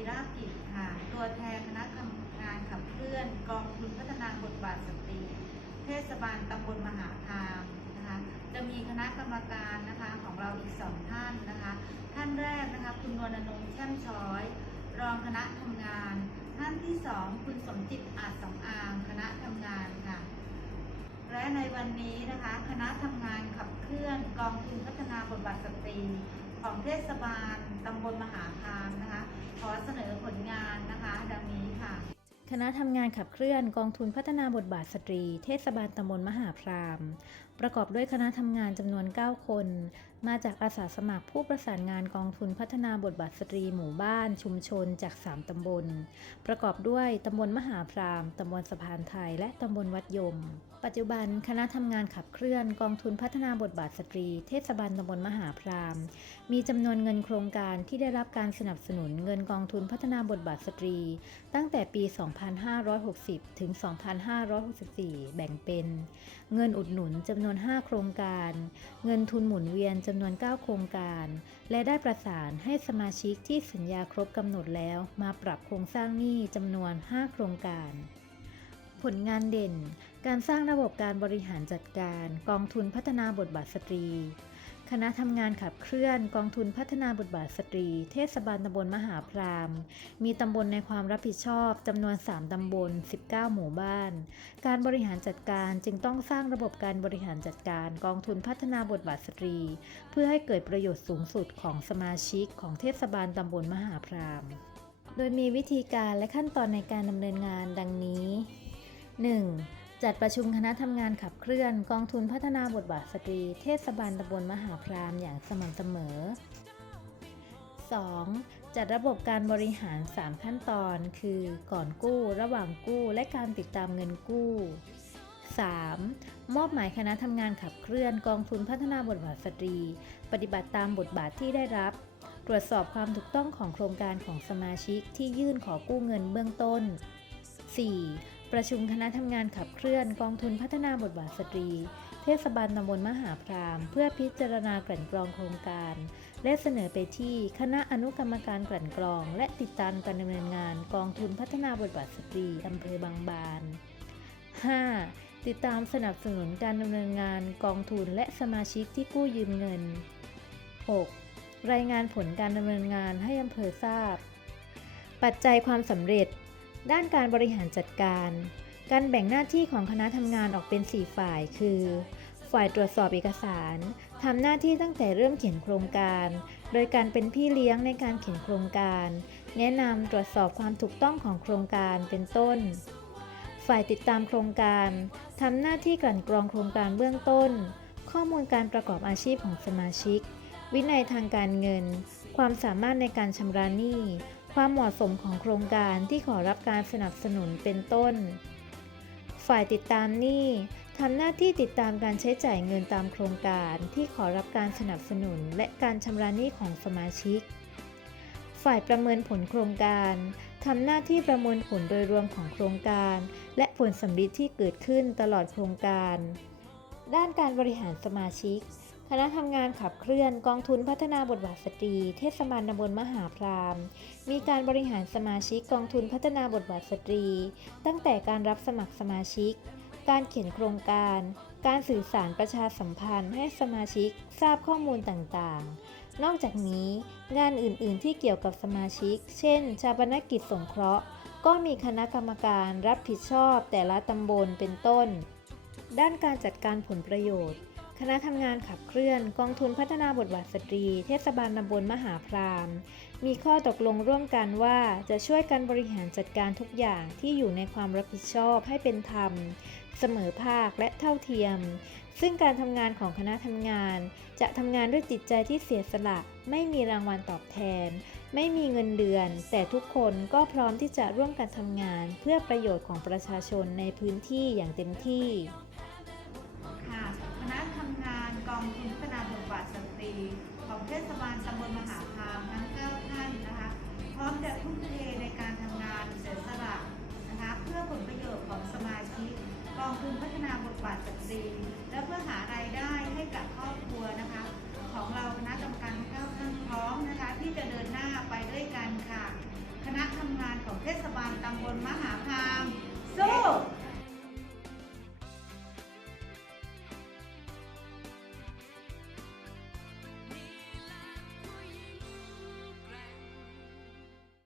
ีรากิจค่ะ ตัวแทนคณะทำงานขับเคลื่อน กองทุนพัฒนาบทบาทสตรี เทศบาลตำบลมหาคามนะคะจะมีคณะกรรมการนะคะของเราอีกสองท่านนะคะ ท่านแรกนะคะคุณนวลนงแช่มช้อย รองคณะทำงาน ท่านที่สองคุณสมจิตอาจสองอางคณะทำงานค่ะและในวันนี้นะคะคณะทำงานขับเคลื่อนกองทุนพัฒนาบทบาทสตรีของเทศบาลตำบลมหาคามนะคะขอ คณะทำงานขับเคลื่อนกองทุนพัฒนาบทบาทสตรี เทศบาลตำบลมหาพราม ประกอบด้วยคณะทำงานจำนวน 9 คน มาจากอาสาสมัครผู้ประสานงานกองทุนพัฒนาบทบาทสตรีหมู่บ้าน ชุมชนจาก 3 ตำบล ประกอบด้วยตำบลมหาพรามตำบลสะพานไทย และตำบลวัดยม ปัจจุบันคณะทำงานขับเคลื่อนกองทุนพัฒนาบทบาทสตรี เทศบาลตำบลมหาพรามมีจำนวนเงินโครงการที่ได้รับการสนับสนุนเงินกองทุนพัฒนาบทบาทสตรี ตั้งแต่ปี 2560 ถึง 2564 แบ่งเป็น เงินอุดหนุนจำนวนวน 5 โครงการ เงินทุนหมุนเวียนจำนวน 9 โครงการ และได้ประสานให้สมาชิกที่สัญญาครบกำหนดแล้ว มาปรับโครงสร้างหนี้จำนวน 5 โครงการผลงานเด่น การสร้างระบบการบริหารจัดการ กองทุนพัฒนาบทบาทสตรี คณะทำงานขับเคลื่อนกองทุนพัฒนาบทบาทสตรี เทศบาลตำบลมหาพราม มีตำบลในความรับผิดชอบจำนวน 3 ตำบล 19 หมู่บ้าน การบริหารจัดการจึงต้องสร้างระบบการบริหารจัดการกองทุนพัฒนาบทบาทสตรี เพื่อให้เกิดประโยชน์สูงสุดของสมาชิกของเทศบาลตำบลมหาพราม โดยมีวิธีการและขั้นตอนในการดำเนินงานดังนี้ 1. จัดประชุมคณะทำงานขับเคลื่อน กองทุนพัฒนาบทบาทสตรี เทศบาลตำบลมหาพรามอย่างสม่ำเสมอ 2. จัดระบบการบริหาร 3 ขั้นตอน คือก่อนกู้ ระหว่างกู้และการติดตามเงินกู้ 3. มอบหมายคณะทำงานขับเคลื่อน กองทุนพัฒนาบทบาทสตรี ปฏิบัติตามบทบาทที่ได้รับ ตรวจสอบความถูกต้องของโครงการของสมาชิกที่ยื่นขอกู้เงินเบื้องต้น 4. ประชุมคณะทำงานขับเคลื่อนกองทุนพัฒนาบทบาทสตรี เทศบาลตำบลมหาพรามเพื่อพิจารณากลั่นกรองโครงการ และเสนอไปที่คณะอนุกรรมการกลั่นกรอง และติดตามการดำเนินงานกองทุนพัฒนาบทบาทสตรีอำเภอบางบาน 5. ติดตามสนับสนุนการดำเนินงานกองทุนและสมาชิกที่กู้ยืมเงิน 6. รายงานผลการดำเนินงานให้อำเภอทราบ ปัจจัยความสำเร็จ ด้านการบริหารจัดการ การแบ่งหน้าที่ของคณะทำงานออกเป็น 4 ฝ่าย คือ ฝ่ายตรวจสอบเอกสารทำหน้าที่ตั้งแต่เริ่มเขียนโครงการ โดยการเป็นพี่เลี้ยงในการเขียนโครงการ แนะนำตรวจสอบความถูกต้องของโครงการเป็นต้น ฝ่ายติดตามโครงการทำหน้าที่กลั่นกรองโครงการเบื้องต้น ข้อมูลการประกอบอาชีพของสมาชิก วินัยทางการเงิน ความสามารถในการชำระหนี้ ความเหมาะสมของโครงการที่ขอรับการสนับสนุนเป็นต้น ฝ่ายติดตามหนี้ทำหน้าที่ติดตามการใช้จ่ายเงินตามโครงการที่ขอรับการสนับสนุนและการชำระหนี้ของสมาชิก ฝ่ายประเมินผลโครงการทำหน้าที่ประเมินผลโดยรวมของโครงการ และผลสำลิดที่เกิดขึ้นตลอดโครงการ ด้านการบริหารสมาชิก คณะทำงานขับเคลื่อนกองทุนพัฒนาบทบาทสตรี เทศบาลตำบลมหาพราม มีการบริหารสมาชิกกองทุนพัฒนาบทบาทสตรี ตั้งแต่การรับสมัครสมาชิก การเขียนโครงการ การสื่อสารประชาสัมพันธ์ให้สมาชิกทราบข้อมูลต่างๆ นอกจากนี้งานอื่นๆที่เกี่ยวกับสมาชิก เช่น ชาปนกิจสงเคราะห์ ก็มีคณะกรรมการรับผิดชอบแต่ละตำบลเป็นต้น ด้านการจัดการผลประโยชน์ คณะทำงานขับเคลื่อน กองทุนพัฒนาบทบาทสตรี เทศบาลตำบลมหาพรามมีข้อตกลงร่วมกันว่าจะช่วยกันบริหารจัดการทุกอย่างที่อยู่ในความรับผิดชอบให้เป็นธรรม เสมอภาคและเท่าเทียม ซึ่งการทำงานของคณะทำงาน จะทำงานด้วยจิตใจที่เสียสละ ไม่มีรางวัลตอบแทน ไม่มีเงินเดือน แต่ทุกคนก็พร้อมที่จะร่วมกันทำงาน เพื่อประโยชน์ของประชาชนในพื้นที่อย่างเต็มที่ องทุนพัฒนาบทบาทสตรี ของเทศบาลตำบลมหาพามทั้ง 9 ท่านนะคะ พร้อมจะทุ่มเทในการทำงานเสียสละนะคะเพื่อผลประโยชน์ของสมาชิกกองทุนพัฒนาบทบาทสตรี